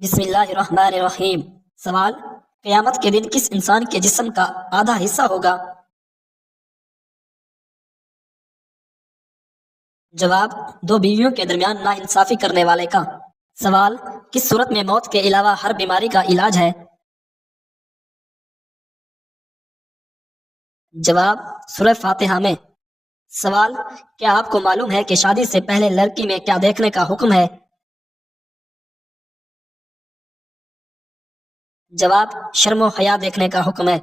بسم اللہ الرحمن الرحیم۔ سوال: قیامت کے دن کس انسان کے جسم کا آدھا حصہ ہوگا؟ جواب: دو بیویوں کے درمیان ناانصافی کرنے والے کا۔ سوال: کس صورت میں موت کے علاوہ ہر بیماری کا علاج ہے؟ جواب: سورہ فاتحہ میں۔ سوال: کیا آپ کو معلوم ہے کہ شادی سے پہلے لڑکی میں کیا دیکھنے کا حکم ہے؟ جواب: شرم و حیا دیکھنے کا حکم ہے۔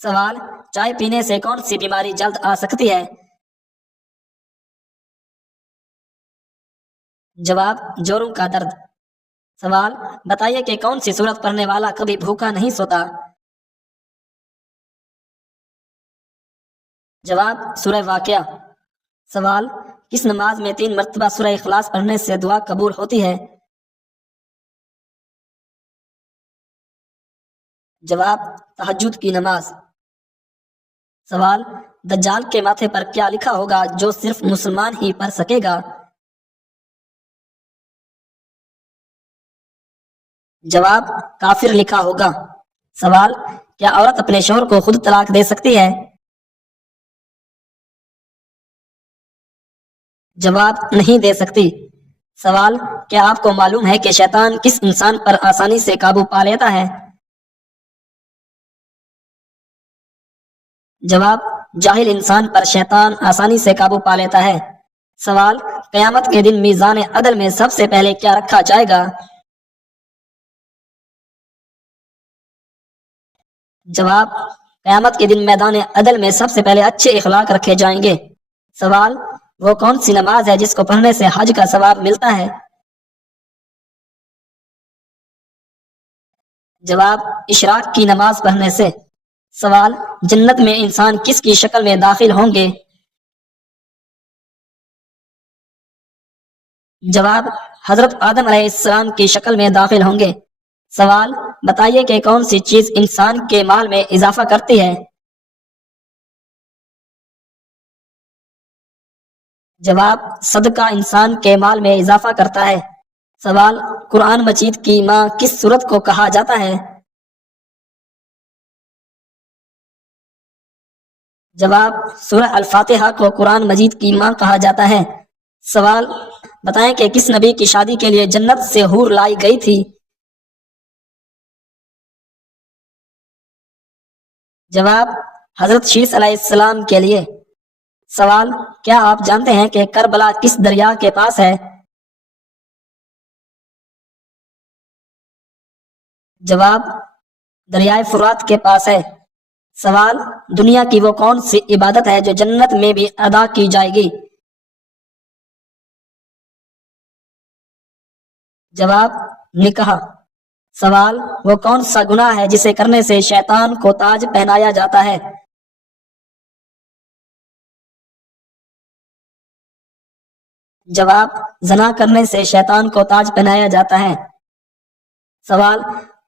سوال: چائے پینے سے کون سی بیماری جلد آ سکتی ہے؟ جواب: جوڑوں کا درد۔ سوال: بتائیے کہ کون سی سورت پڑھنے والا کبھی بھوکا نہیں سوتا؟ جواب: سورہ واقعہ۔ سوال: کس نماز میں 3 مرتبہ سورہ اخلاص پڑھنے سے دعا قبول ہوتی ہے؟ جواب: تہجد کی نماز۔ سوال: دجال کے ماتھے پر کیا لکھا ہوگا جو صرف مسلمان ہی پڑھ سکے گا؟ جواب: کافر لکھا ہوگا۔ سوال: کیا عورت اپنے شوہر کو خود طلاق دے سکتی ہے؟ جواب: نہیں دے سکتی۔ سوال: کیا آپ کو معلوم ہے کہ شیطان کس انسان پر آسانی سے قابو پا لیتا ہے؟ جواب: جاہل انسان پر شیطان آسانی سے قابو پا لیتا ہے۔ سوال: قیامت کے دن میزان عدل میں سب سے پہلے کیا رکھا جائے گا؟ جواب: قیامت کے دن میدان عدل میں سب سے پہلے اچھے اخلاق رکھے جائیں گے۔ سوال: وہ کون سی نماز ہے جس کو پڑھنے سے حج کا ثواب ملتا ہے؟ جواب: اشراق کی نماز پڑھنے سے۔ سوال: جنت میں انسان کس کی شکل میں داخل ہوں گے؟ جواب: حضرت آدم علیہ السلام کی شکل میں داخل ہوں گے۔ سوال: بتائیے کہ کون سی چیز انسان کے مال میں اضافہ کرتی ہے؟ جواب: صدقہ انسان کے مال میں اضافہ کرتا ہے۔ سوال: قرآن مجید کی ماں کس سورت کو کہا جاتا ہے؟ جواب: سورہ الفاتحہ کو قرآن مجید کی ماں کہا جاتا ہے۔ سوال: بتائیں کہ کس نبی کی شادی کے لیے جنت سے حور لائی گئی تھی؟ جواب: حضرت شیس علیہ السلام کے لیے۔ سوال: کیا آپ جانتے ہیں کہ کربلا کس دریا کے پاس ہے؟ جواب: دریائے فرات کے پاس ہے۔ سوال: دنیا کی وہ کون سی عبادت ہے جو جنت میں بھی ادا کی جائے گی؟ جواب: نکاح۔ سوال: وہ کون سا گناہ ہے جسے کرنے سے شیطان کو تاج پہنایا جاتا ہے؟ جواب: زنا کرنے سے شیطان کو تاج پہنایا جاتا ہے۔ سوال: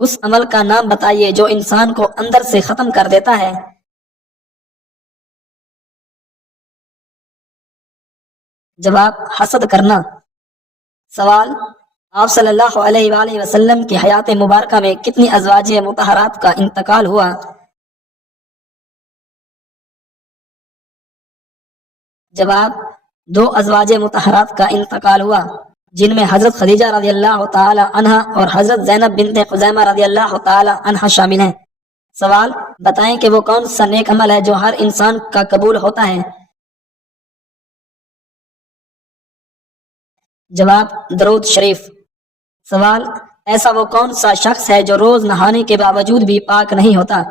اس عمل کا نام بتائیے جو انسان کو اندر سے ختم کر دیتا ہے۔ جواب: حسد کرنا۔ سوال: آپ صلی اللہ علیہ وآلہ وسلم کی حیات مبارکہ میں کتنی ازواج مطہرات کا انتقال ہوا؟ جواب: 2 ازواج مطہرات کا انتقال ہوا، جن میں حضرت خدیجہ رضی اللہ تعالی عنہ اور حضرت زینب بنت خزیمہ رضی اللہ تعالی عنہ شامل ہیں۔ سوال: بتائیں کہ وہ کون سا نیک عمل ہے جو ہر انسان کا قبول ہوتا ہے؟ جواب: درود شریف۔ سوال: ایسا وہ کون سا شخص ہے جو روز نہانے کے باوجود بھی پاک نہیں ہوتا؟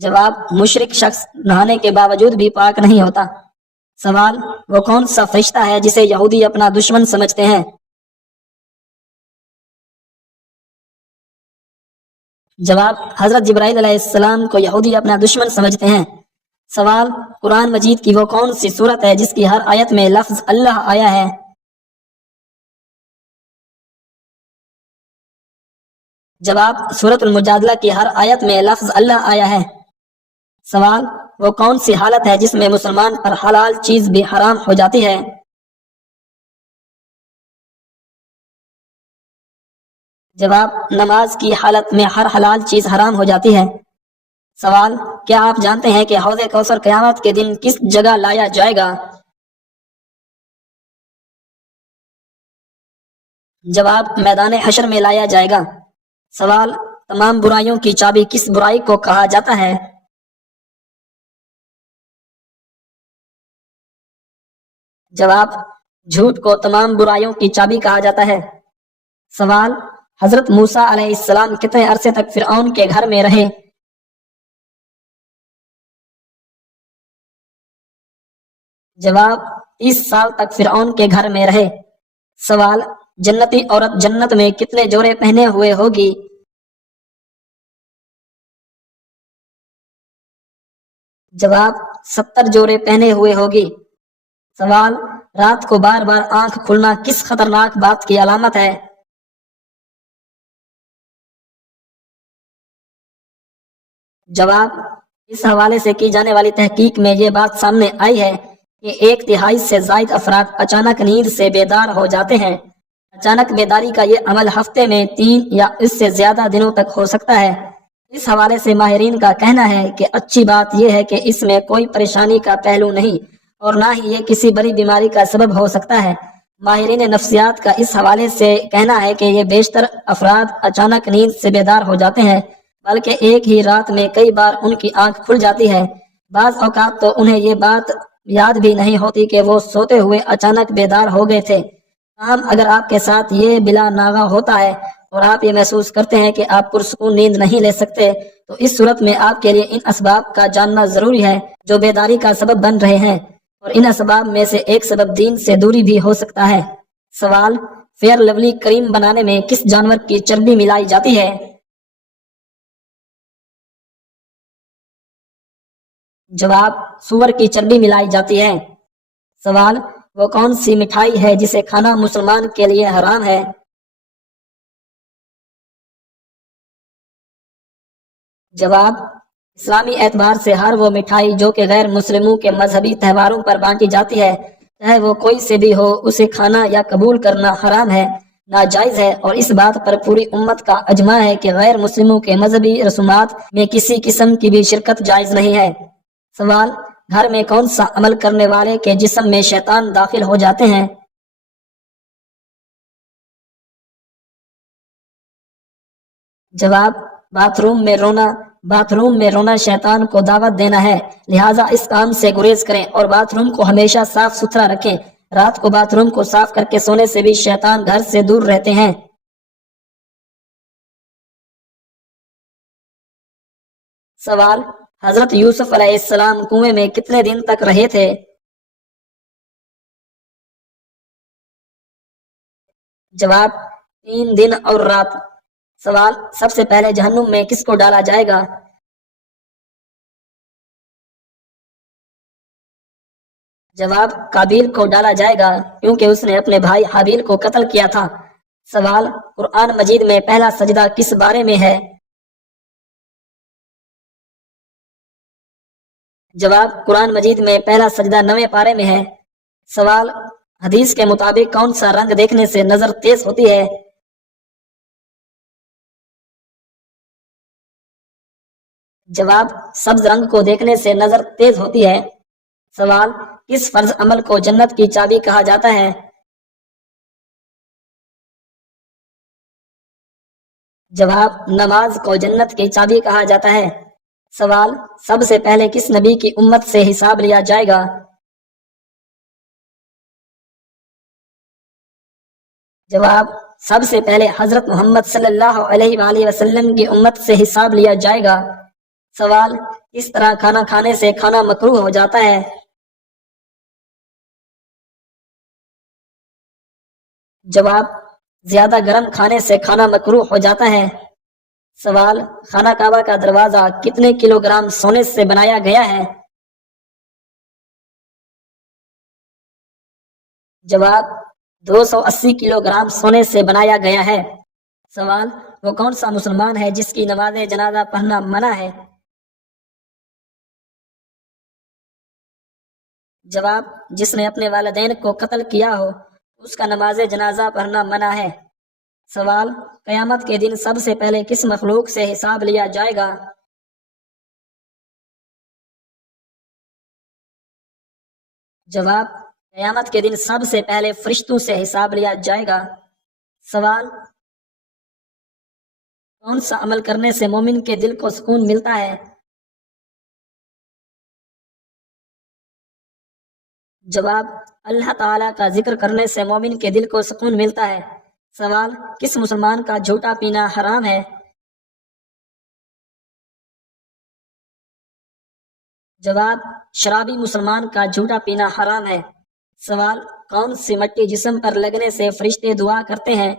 جواب: مشرک شخص نہانے کے باوجود بھی پاک نہیں ہوتا۔ سوال: وہ کون سا فرشتہ ہے جسے یہودی اپنا دشمن سمجھتے ہیں؟ جواب: حضرت جبرائیل علیہ السلام کو یہودی اپنا دشمن سمجھتے ہیں۔ سوال: قرآن مجید کی وہ کون سی سورت ہے جس کی ہر آیت میں لفظ اللہ آیا ہے؟ جواب: سورۃ المجادلہ کی ہر آیت میں لفظ اللہ آیا ہے۔ سوال: وہ کون سی حالت ہے جس میں مسلمان پر حلال چیز بھی حرام ہو جاتی ہے؟ جواب: نماز کی حالت میں ہر حلال چیز حرام ہو جاتی ہے۔ سوال: کیا آپ جانتے ہیں کہ حوض کوثر قیامت کے دن کس جگہ لایا جائے گا؟ جواب: میدان حشر میں لایا جائے گا۔ سوال: تمام برائیوں کی چابی کس برائی کو کہا جاتا ہے؟ جواب: جھوٹ کو تمام برائیوں کی چابی کہا جاتا ہے۔ سوال: حضرت موسیٰ علیہ السلام کتنے عرصے تک فرعون کے گھر میں رہے؟ جواب: 30 سال تک فرعون کے گھر میں رہے۔ سوال: جنتی عورت جنت میں کتنے جوڑے پہنے ہوئے ہوگی؟ جواب: 70 جوڑے پہنے ہوئے ہوگی۔ سوال: رات کو بار بار آنکھ کھلنا کس خطرناک بات کی علامت ہے؟ جواب: اس حوالے سے کی جانے والی تحقیق میں یہ بات سامنے آئی ہے کہ 1/3 سے زائد افراد اچانک نیند سے بیدار ہو جاتے ہیں۔ اچانک بیداری کا یہ عمل ہفتے میں 3 یا اس سے زیادہ دنوں تک ہو سکتا ہے۔ اس حوالے سے ماہرین کا کہنا ہے کہ اچھی بات یہ ہے کہ اس میں کوئی پریشانی کا پہلو نہیں اور نہ ہی یہ کسی بڑی بیماری کا سبب ہو سکتا ہے۔ ماہرین نفسیات کا اس حوالے سے کہنا ہے کہ یہ بیشتر افراد اچانک نیند سے بیدار ہو جاتے ہیں، بلکہ ایک ہی رات میں کئی بار ان کی آنکھ کھل جاتی ہے۔ بعض اوقات تو انہیں یہ بات یاد بھی نہیں ہوتی کہ وہ سوتے ہوئے اچانک بیدار ہو گئے تھے۔ تاہم اگر آپ کے ساتھ یہ بلا ناغہ ہوتا ہے اور آپ یہ محسوس کرتے ہیں کہ آپ پرسکون نیند نہیں لے سکتے، تو اس صورت میں آپ کے لیے ان اسباب کا جاننا ضروری ہے جو بیداری کا سبب بن رہے ہیں، اور ان اسباب میں سے ایک سبب دین سے دوری بھی ہو سکتا ہے۔ سوال: فیئر لولی کریم بنانے میں کس جانور کی چربی ملائی جاتی ہے؟ جواب: سور کی چربی ملائی جاتی ہے۔ سوال: وہ کون سی مٹھائی ہے جسے کھانا مسلمان کے لیے حرام ہے؟ جواب: اسلامی اعتبار سے ہر وہ مٹھائی جو کہ غیر مسلموں کے مذہبی تہواروں پر بانٹی جاتی ہے، چاہے وہ کوئی سے بھی ہو، اسے کھانا یا قبول کرنا حرام ہے، ناجائز ہے، اور اس بات پر پوری امت کا اجماع ہے کہ غیر مسلموں کے مذہبی رسومات میں کسی قسم کی بھی شرکت جائز نہیں ہے۔ سوال: گھر میں کون سا عمل کرنے والے کے جسم میں شیطان داخل ہو جاتے ہیں؟ جواب: باتھ روم میں رونا۔ باتھ روم میں رونا شیطان کو دعوت دینا ہے، لہٰذا اس کام سے گریز کریں اور باتھ روم کو ہمیشہ صاف ستھرا رکھیں۔ رات کو باتھ روم کو صاف کر کے سونے سے بھی شیطان گھر سے دور رہتے ہیں۔ سوال: حضرت یوسف علیہ السلام کنویں میں کتنے دن تک رہے تھے؟ جواب: 3 دن اور رات۔ سوال: سب سے پہلے جہنم میں کس کو ڈالا جائے گا؟ جواب: قابیل کو ڈالا جائے گا، کیونکہ اس نے اپنے بھائی حابیل کو قتل کیا تھا۔ سوال: قرآن مجید میں پہلا سجدہ کس بارے میں ہے؟ جواب: قرآن مجید میں پہلا سجدہ 9ویں پارے میں ہے۔ سوال: حدیث کے مطابق کون سا رنگ دیکھنے سے نظر تیز ہوتی ہے؟ جواب: سبز رنگ کو دیکھنے سے نظر تیز ہوتی ہے۔ سوال: کس فرض عمل کو جنت کی چابی کہا جاتا ہے؟ جواب: نماز کو جنت کی چابی کہا جاتا ہے۔ سوال: سب سے پہلے کس نبی کی امت سے حساب لیا جائے گا؟ جواب: سب سے پہلے حضرت محمد صلی اللہ علیہ وآلہ وسلم کی امت سے حساب لیا جائے گا۔ سوال: کس طرح کھانا کھانے سے کھانا مکروہ ہو جاتا ہے؟ جواب: زیادہ گرم کھانے سے کھانا مکروہ ہو جاتا ہے۔ سوال: خانہ کعبہ کا دروازہ کتنے کلو گرام سونے سے بنایا گیا ہے؟ جواب: 280 کلو گرام سونے سے بنایا گیا ہے۔ سوال: وہ کون سا مسلمان ہے جس کی نماز جنازہ پڑھنا منع ہے؟ جواب: جس نے اپنے والدین کو قتل کیا ہو، اس کا نماز جنازہ پڑھنا منع ہے۔ سوال: قیامت کے دن سب سے پہلے کس مخلوق سے حساب لیا جائے گا؟ جواب: قیامت کے دن سب سے پہلے فرشتوں سے حساب لیا جائے گا۔ سوال: کون سا عمل کرنے سے مومن کے دل کو سکون ملتا ہے؟ جواب: اللہ تعالیٰ کا ذکر کرنے سے مومن کے دل کو سکون ملتا ہے۔ سوال: کس مسلمان کا جھوٹا پینا حرام ہے؟ جواب: شرابی مسلمان کا جھوٹا پینا حرام ہے۔ سوال: کون سی مٹی جسم پر لگنے سے فرشتے دعا کرتے ہیں؟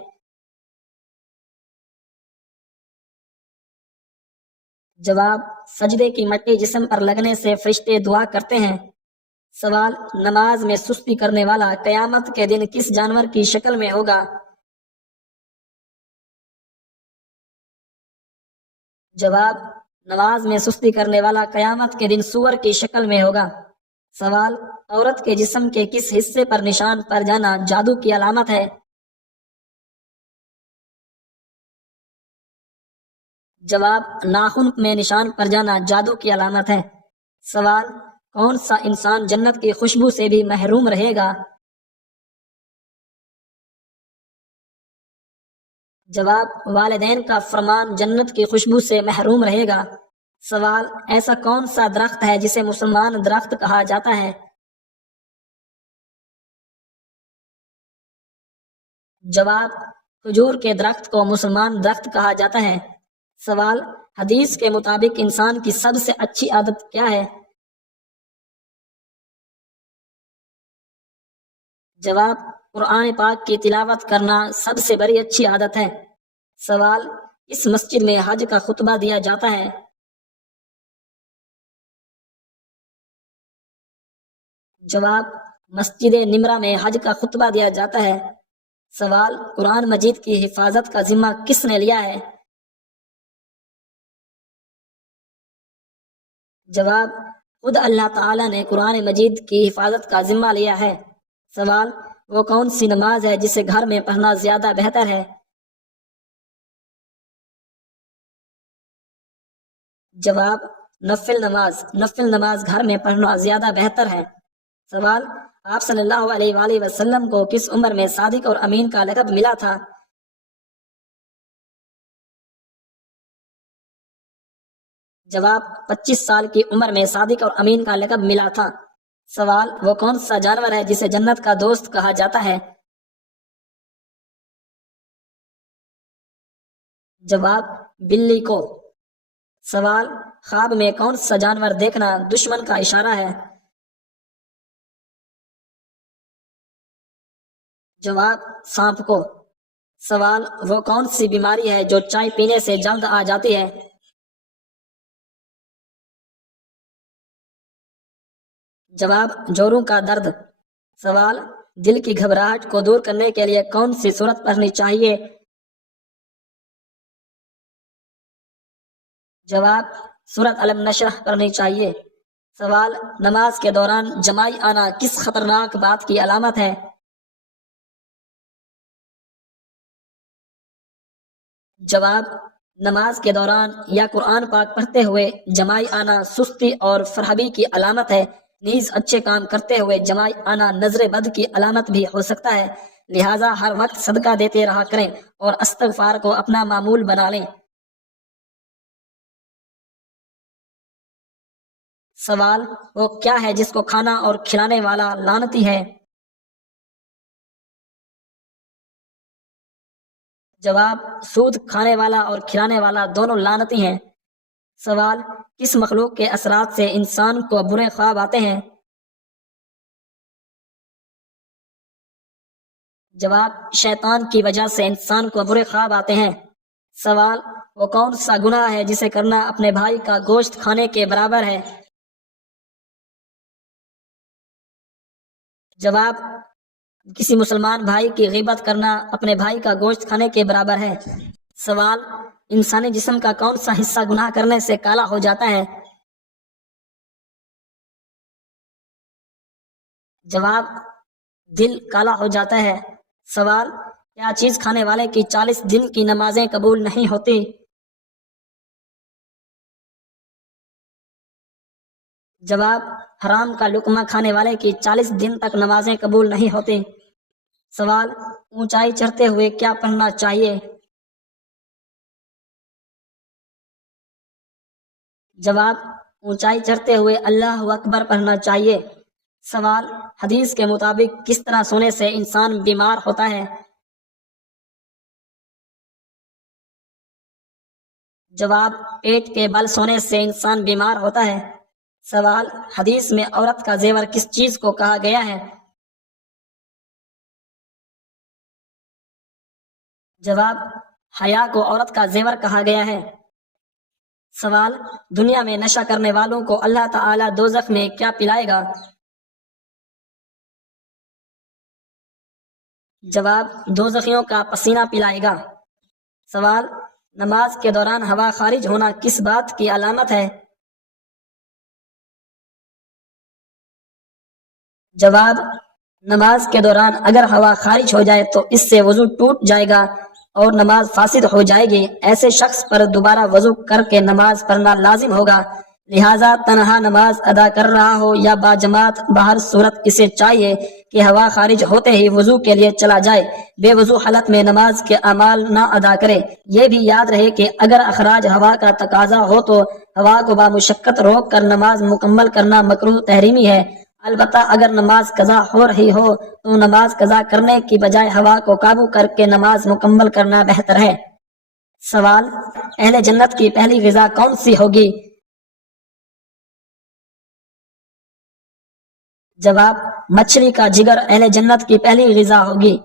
جواب: سجدے کی مٹی جسم پر لگنے سے فرشتے دعا کرتے ہیں۔ سوال: نماز میں سستی کرنے والا قیامت کے دن کس جانور کی شکل میں ہوگا؟ جواب: نماز میں سستی کرنے والا قیامت کے دن سور کی شکل میں ہوگا۔ سوال: عورت کے جسم کے کس حصے پر نشان پڑ جانا جادو کی علامت ہے؟ جواب: ناخن میں نشان پڑ جانا جادو کی علامت ہے۔ سوال: کون سا انسان جنت کی خوشبو سے بھی محروم رہے گا؟ جواب: والدین کا فرمان جنت کی خوشبو سے محروم رہے گا۔ سوال: ایسا کون سا درخت ہے جسے مسلمان درخت کہا جاتا ہے؟ جواب: کھجور کے درخت کو مسلمان درخت کہا جاتا ہے۔ سوال: حدیث کے مطابق انسان کی سب سے اچھی عادت کیا ہے؟ جواب: قرآن پاک کی تلاوت کرنا سب سے بڑی اچھی عادت ہے۔ سوال: اس مسجد میں حج کا خطبہ دیا جاتا ہے؟ جواب: مسجد نمرہ میں حج کا خطبہ دیا جاتا ہے۔ سوال: قرآن مجید کی حفاظت کا ذمہ کس نے لیا ہے؟ جواب: خود اللہ تعالیٰ نے قرآن مجید کی حفاظت کا ذمہ لیا ہے۔ سوال: وہ کون سی نماز ہے جسے گھر میں پڑھنا زیادہ بہتر ہے؟ جواب: نفل نماز گھر میں پڑھنا زیادہ بہتر ہے۔ سوال: آپ صلی اللہ علیہ وآلہ وسلم کو کس عمر میں صادق اور امین کا لقب ملا تھا؟ جواب: 25 سال کی عمر میں صادق اور امین کا لقب ملا تھا۔ سوال: وہ کون سا جانور ہے جسے جنت کا دوست کہا جاتا ہے؟ جواب: بلی کو۔ سوال: خواب میں کون سا جانور دیکھنا دشمن کا اشارہ ہے؟ جواب: سانپ کو۔ سوال: وہ کون سی بیماری ہے جو چائے پینے سے جلد آ جاتی ہے؟ جواب: جوڑوں کا درد۔ سوال: دل کی گھبراہٹ کو دور کرنے کے لیے کون سی سورت پڑھنی چاہیے؟ جواب: سورت علم نشرح پڑھنی چاہیے۔ سوال: نماز کے دوران جمائی آنا کس خطرناک بات کی علامت ہے؟ جواب: نماز کے دوران یا قرآن پاک پڑھتے ہوئے جمائی آنا سستی اور فرحبی کی علامت ہے، نیز اچھے کام کرتے ہوئے جمائی آنا نظر بد کی علامت بھی ہو سکتا ہے، لہٰذا ہر وقت صدقہ دیتے رہا کریں اور استغفار کو اپنا معمول بنا لیں۔ سوال: وہ کیا ہے جس کو کھانا اور کھلانے والا لعنتی ہے؟ جواب: سود کھانے والا اور کھلانے والا دونوں لعنتی ہیں۔ سوال: کس مخلوق کے اثرات سے انسان کو برے خواب آتے ہیں؟ جواب: شیطان کی وجہ سے انسان کو برے خواب آتے ہیں۔ سوال: وہ کون سا گناہ ہے جسے کرنا اپنے بھائی کا گوشت کھانے کے برابر ہے؟ جواب: کسی مسلمان بھائی کی غیبت کرنا اپنے بھائی کا گوشت کھانے کے برابر ہے۔ سوال: انسانی جسم کا کون سا حصہ گناہ کرنے سے کالا ہو جاتا ہے؟ جواب: دل کالا ہو جاتا ہے۔ سوال: کیا چیز کھانے والے کی 40 دن کی نمازیں قبول نہیں ہوتی؟ جواب: حرام کا لقمہ کھانے والے کی 40 دن تک نمازیں قبول نہیں ہوتی۔ سوال: اونچائی چڑھتے ہوئے کیا پڑھنا چاہیے؟ جواب: اونچائی چڑھتے ہوئے اللہ اکبر پڑھنا چاہیے۔ سوال: حدیث کے مطابق کس طرح سونے سے انسان بیمار ہوتا ہے؟ جواب: پیٹ کے بل سونے سے انسان بیمار ہوتا ہے۔ سوال: حدیث میں عورت کا زیور کس چیز کو کہا گیا ہے؟ جواب: حیا کو عورت کا زیور کہا گیا ہے۔ سوال: دنیا میں نشہ کرنے والوں کو اللہ تعالی دوزخ میں کیا پلائے گا؟ جواب: دوزخیوں کا پسینہ پلائے گا۔ سوال: نماز کے دوران ہوا خارج ہونا کس بات کی علامت ہے؟ جواب: نماز کے دوران اگر ہوا خارج ہو جائے تو اس سے وضو ٹوٹ جائے گا اور نماز فاسد ہو جائے گی۔ ایسے شخص پر دوبارہ وضو کر کے نماز پڑھنا لازم ہوگا، لہٰذا تنہا نماز ادا کر رہا ہو یا باجماعت، بہر صورت اسے چاہیے کہ ہوا خارج ہوتے ہی وضو کے لیے چلا جائے، بے وضو حالت میں نماز کے اعمال نہ ادا کرے۔ یہ بھی یاد رہے کہ اگر اخراج ہوا کا تقاضا ہو تو ہوا کو بامشقت روک کر نماز مکمل کرنا مکروہ تحریمی ہے۔ البتہ اگر نماز قضا ہو رہی ہو تو نماز قضا کرنے کی بجائے ہوا کو قابو کر کے نماز مکمل کرنا بہتر ہے۔ سوال: اہل جنت کی پہلی غذا کون سی ہوگی؟ جواب: مچھلی کا جگر اہل جنت کی پہلی غذا ہوگی۔